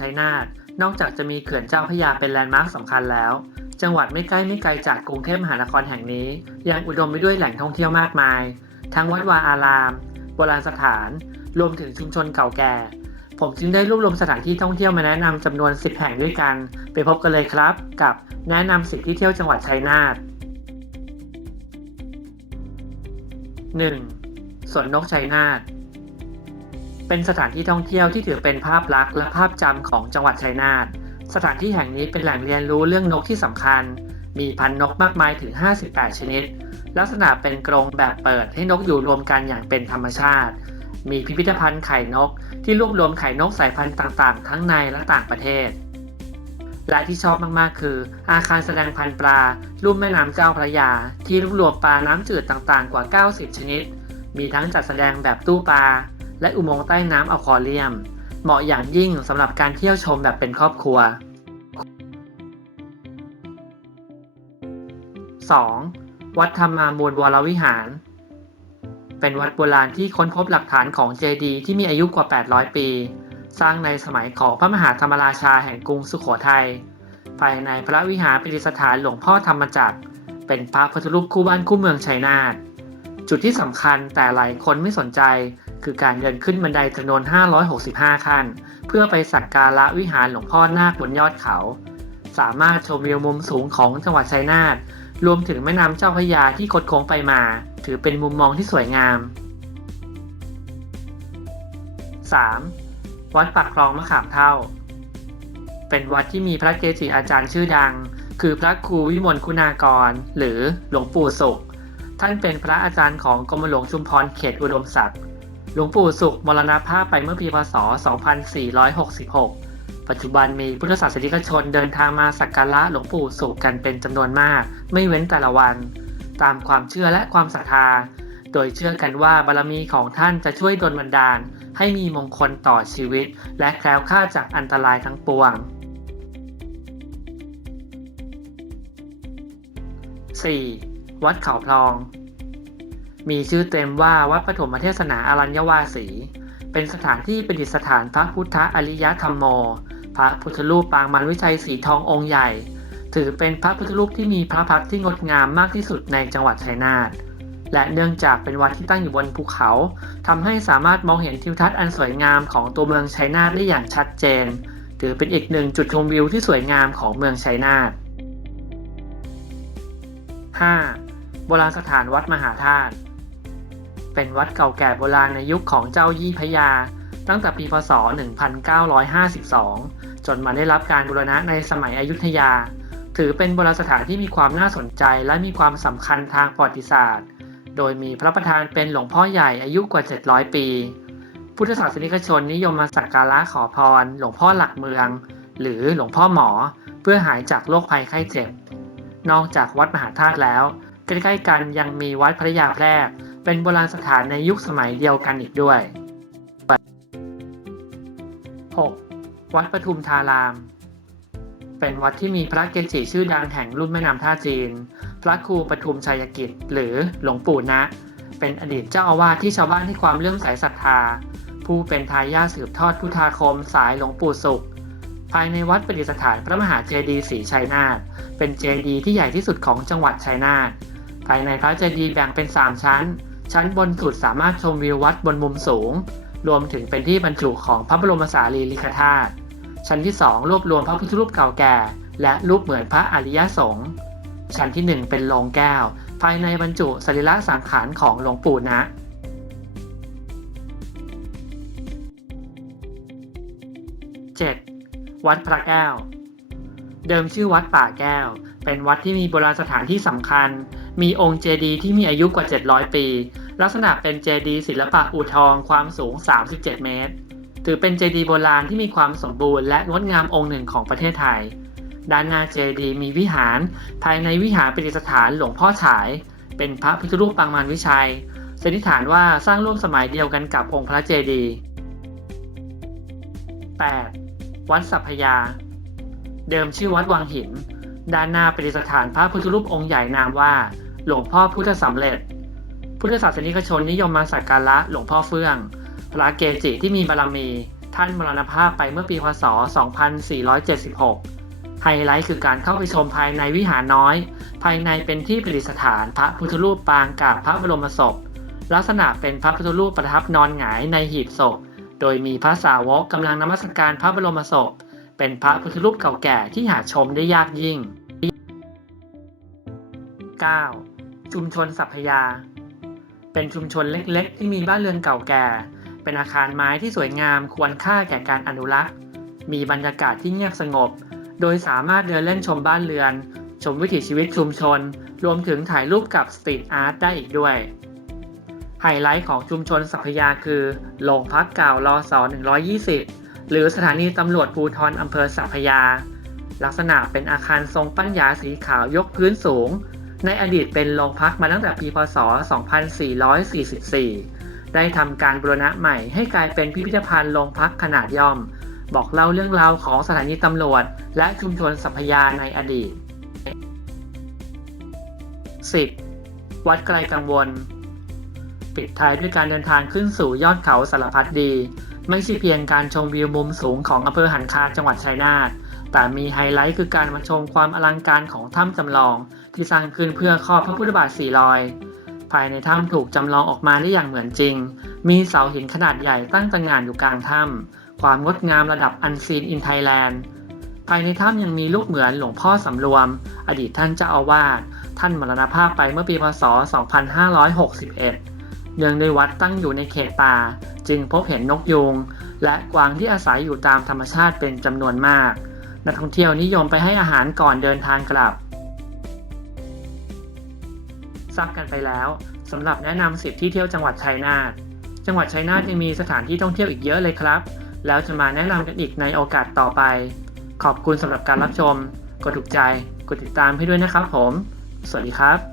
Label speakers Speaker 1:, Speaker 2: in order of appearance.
Speaker 1: ชัยนาทนอกจากจะมีเขื่อนเจ้าพระยาเป็นแลนด์มาร์คสำคัญแล้ว จังหวัดไม่ใกล้ไม่ไกลจากกรุงเทพมหานครแห่งนี้ ยังอุดมไปด้วยแหล่งท่องเที่ยวมากมาย ทั้งวัดวาอาราม โบราณสถาน รวมถึงชุมชนเก่าแก่ ผมจึงได้รวบรวมสถานที่ท่องเที่ยวมาแนะนำจำนวน 10 แห่งด้วยกัน ไปพบกันเลยครับ กับแนะนำ10ที่เที่ยวจังหวัดชัยนาท 1. สวนนกชัยนาท เป็นสถานที่ท่องเที่ยวที่ถือเป็นภาพลักษณ์และภาพจำของจังหวัดชัยนาท สถานที่แห่งนี้เป็นแหล่งเรียนรู้เรื่องนกที่สำคัญ มีพันนกมากมายถึง 58 ชนิด ลักษณะเป็นกรงแบบเปิดให้นกอยู่รวมกันอย่างเป็นธรรมชาติ มีพิพิธภัณฑ์ไข่นก ที่รวบรวมไข่นกสายพันธุ์ต่างๆ ทั้งในและต่างประเทศ และที่ชอบมากๆ คือ อาคารแสดงพันธุ์ปลาลุ่มแม่น้ำเจ้าพระยา ที่รวบรวมปลาน้ำจืดต่างๆ กว่า 90 ชนิด มีทั้งจัดแสดงแบบตู้ปลา และอุโมงค์ใต้น้ำอควาเรียม เหมาะอย่างยิ่งสำหรับการเที่ยวชมแบบเป็นครอบครัว 2. วัดธรรมามูลวรวิหาร เป็นวัดโบราณที่ค้นพบหลักฐานของเจดีย์ที่มีอายุกว่า 800 ปี สร้างในสมัยของพระมหาธรรมราชาแห่งกรุงสุโขทัย ภายในพระวิหารประดิษฐานหลวงพ่อธรรมจักร เป็นพระพุทธรูปคู่บ้านคู่เมืองชัยนาท จุดที่สำคัญแต่หลายคนไม่สนใจ คือการเดินขึ้นบันไดจำนวน 565 ขั้น เพื่อไปสักการะวิหารหลวงพ่อนาคบนยอดเขา สามารถชมวิวมุมสูงของจังหวัดชัยนาทรวมถึงแม่น้ำเจ้าพระยาที่คดโค้งไปมา ถือเป็นมุมมองที่สวยงาม 3. วัดปากคลองมะขามเท่า เป็นวัดที่มีพระเกจิอาจารย์ชื่อดัง คือพระครูวิมลคุณากร หรือหลวงปู่สุข ท่านเป็นพระอาจารย์ของกรมหลวงชุมพรเขตอุดมศักดิ์ หลวงปู่สุขมรณภาพไปเมื่อปีพศ 2466 ปัจจุบันมีพุทธศาสนิกชนเดินทางมาสักการะหลวงปู่สุขกันเป็นจำนวนมาก ไม่เว้นแต่ละวัน ตามความเชื่อและความศรัทธา โดยเชื่อกันว่าบารมีของท่านจะช่วยดลบันดาล ให้มีมงคลต่อชีวิต และแคล้วคลาดจากอันตรายทั้งปวง 4. วัดเขาพลอง มีชื่อเต็มว่าวัดปฐมเทศนาอรัญญวาสี เป็นสถานที่ประดิษฐานพระพุทธอริยธรรมโม พระพุทธรูปปางมันวิชัยสีทององค์ใหญ่ ถือเป็นพระพุทธรูปที่มีพระพักที่งดงามมากที่สุดในจังหวัดชัยนาท และเนื่องจากเป็นวัดที่ตั้งอยู่บนภูเขาทำให้สามารถมองเห็นทิวทัศน์อันสวยงามของตัวเมืองชัยนาทได้อย่างชัดเจน ถือเป็นอีกหนึ่งจุดชมวิวที่สวยงามของเมืองชัยนาท 5. โบราณสถานวัดมหาธาตุ เป็นวัดเก่าแก่โบราณในยุคของเจ้ายี่พระยา ตั้งแต่ปีพศ 1952 จนมาได้รับการบูรณะในสมัยอยุธยา ถือเป็นโบราณสถานที่มีความน่าสนใจและมีความสำคัญทางประวัติศาสตร์ โดยมีพระประธานเป็นหลวงพ่อใหญ่อายุกว่า 700 ปี พุทธศาสนิกชนนิยมมาสักการะขอพร หลวงพ่อหลักเมือง หรือหลวงพ่อหมอ เพื่อหายจากโรคภัยไข้เจ็บ นอกจากวัดมหาธาตุแล้วใกล้ๆกันยังมีวัดพระยาแพรก เป็นโบราณสถานในยุคสมัยเดียวกันอีกด้วย 6. วัดปทุมธาราม เป็นวัดที่มีพระเกจิชื่อดังแห่งรุ่นแม่น้ำท่าจีน พระครูปทุมชัยกิจ หรือหลวงปู่นะ เป็นอดีตเจ้าอาวาสที่ชาวบ้านให้ความเลื่อมใสศรัทธา ผู้เป็นทายาทสืบทอดพุทธาคมสายหลวงปู่สุข ภายในวัดประดิษฐานพระมหาเจดีย์ศรีชัยนาท เป็นเจดีย์ที่ใหญ่ที่สุดของจังหวัดชัยนาท ภายในพระเจดีย์แบ่งเป็น 3 ชั้น ชั้นบนสุดสามารถชมวิววัดบนมุมสูง รวมถึงเป็นที่บรรจุของพระบรมสารีริกธาตุชั้นที่ 2 รวบรวมพระพุทธรูปเก่าแก่ และรูปเหมือนพระอริยสงฆ์ชั้นที่ 1 เป็นโลงแก้ว ภายในบรรจุสรีระสังขารของหลวงปู่นะ 7. วัดพระแก้ว เดิมชื่อวัดป่าแก้ว เป็นวัดที่มีโบราณสถานที่สำคัญ มีองค์เจดีย์ที่มีอายุกว่า 700 ปี ลักษณะเป็นเจดีย์ศิลปะอู่ทองความสูง 37 เมตร ถือเป็นเจดีย์โบราณที่มีความสมบูรณ์และงดงามองค์หนึ่งของประเทศไทย ด้านหน้าเจดีย์มีวิหาร ภายในวิหารประดิษฐานหลวงพ่อฉาย เป็นพระพุทธรูปปางมารวิชัยสันนิษฐานว่าสร้างร่วมสมัยเดียวกันกับองค์พระเจดีย์ 8. วัดสัพพยา เดิมชื่อวัดวังหิน ด้านหน้าประดิษฐานพระพุทธรูปองค์ใหญ่นามว่า หลวงพ่อพุทธสำเร็จ พุทธศาสนิกชนนิยมมาสักการะหลวงพ่อเฟื่อง พระเกจิที่มีบารมี ท่านมรณภาพไปเมื่อปีพศ 2476 ไฮไลท์คือการเข้าไปชมภายในวิหารน้อย ภายในเป็นที่ประดิษฐานพระพุทธรูปปางกับพระบรมศพ ลักษณะเป็นพระพุทธรูปประทับนอนหงายในหีบศพ โดยมีพระสาวกกำลังนมัสการพระบรมศพ เป็นพระพุทธรูปเก่าแก่ที่หาชมได้ยากยิ่ง 9. ชุมชนสัพพยา เป็นชุมชนเล็กๆ ที่มีบ้านเรือนเก่าแก่ เป็นอาคารไม้ที่สวยงามควรค่าแก่การอนุรักษ์ มีบรรยากาศที่เงียบสงบ โดยสามารถเดินเล่นชมบ้านเรือน ชมวิถีชีวิตชุมชน รวมถึงถ่ายรูปกับสตรีทอาร์ตได้อีกด้วย ไฮไลท์ของชุมชนสัพยาคือโรงพักเก่ารอสอ120 หรือสถานีตำรวจภูธรอำเภอสัพพยา ลักษณะเป็นอาคารทรงปั้นยาสีขาวยกพื้นสูง ในอดีตเป็นโรงพักมาตั้งแต่ปีพศ 2444 ได้ทำการบูรณะใหม่ให้กลายเป็นพิพิธภัณฑ์โรงพักขนาดย่อม บอกเล่าเรื่องราวของสถานีตำรวจ และชุมชนสัพยาในอดีต 10. วัดไกลกังวล ปิดท้ายด้วยการเดินทางขึ้นสู่ยอดเขาสารพัดดี ไม่ใช่เพียงการชมวิวมุมสูงของอำเภอหันคาจังหวัดชัยนาทแต่มีไฮไลท์คือการมาชมความอลังการของถ้ำจำลอง ที่สร้างขึ้นเพื่อครอบพระพุทธบาทสี่รอย ภายในถ้ำถูกจำลองออกมาได้อย่างเหมือนจริง มีเสาหินขนาดใหญ่ตั้งตระหง่านอยู่กลางถ้ำความงดงามระดับอันซีนอินไทยแลนด์ภายในถ้ำยังมีรูปเหมือนหลวงพ่อสำรวม อดีตท่านเจ้าอาวาสท่านมรณภาพไปเมื่อปีพศ 2561 เนื่องในวัดตั้งอยู่ในเขตป่า จึงพบเห็นนกยูงและกวางที่อาศัยอยู่ตามธรรมชาติเป็นจำนวนมาก นักท่องเที่ยวนิยมไปให้อาหารก่อนเดินทางกลับ ทราบกันไปแล้วสำหรับแนะนำสิบที่เที่ยวจังหวัดชัยนาทจังหวัดชัยนาทยังมีสถานที่ท่องเที่ยวอีกเยอะเลยครับ แล้วจะมาแนะนำกันอีกในโอกาสต่อไป ขอบคุณสำหรับการรับชม กดถูกใจ กดติดตามให้ด้วยนะครับผม สวัสดีครับ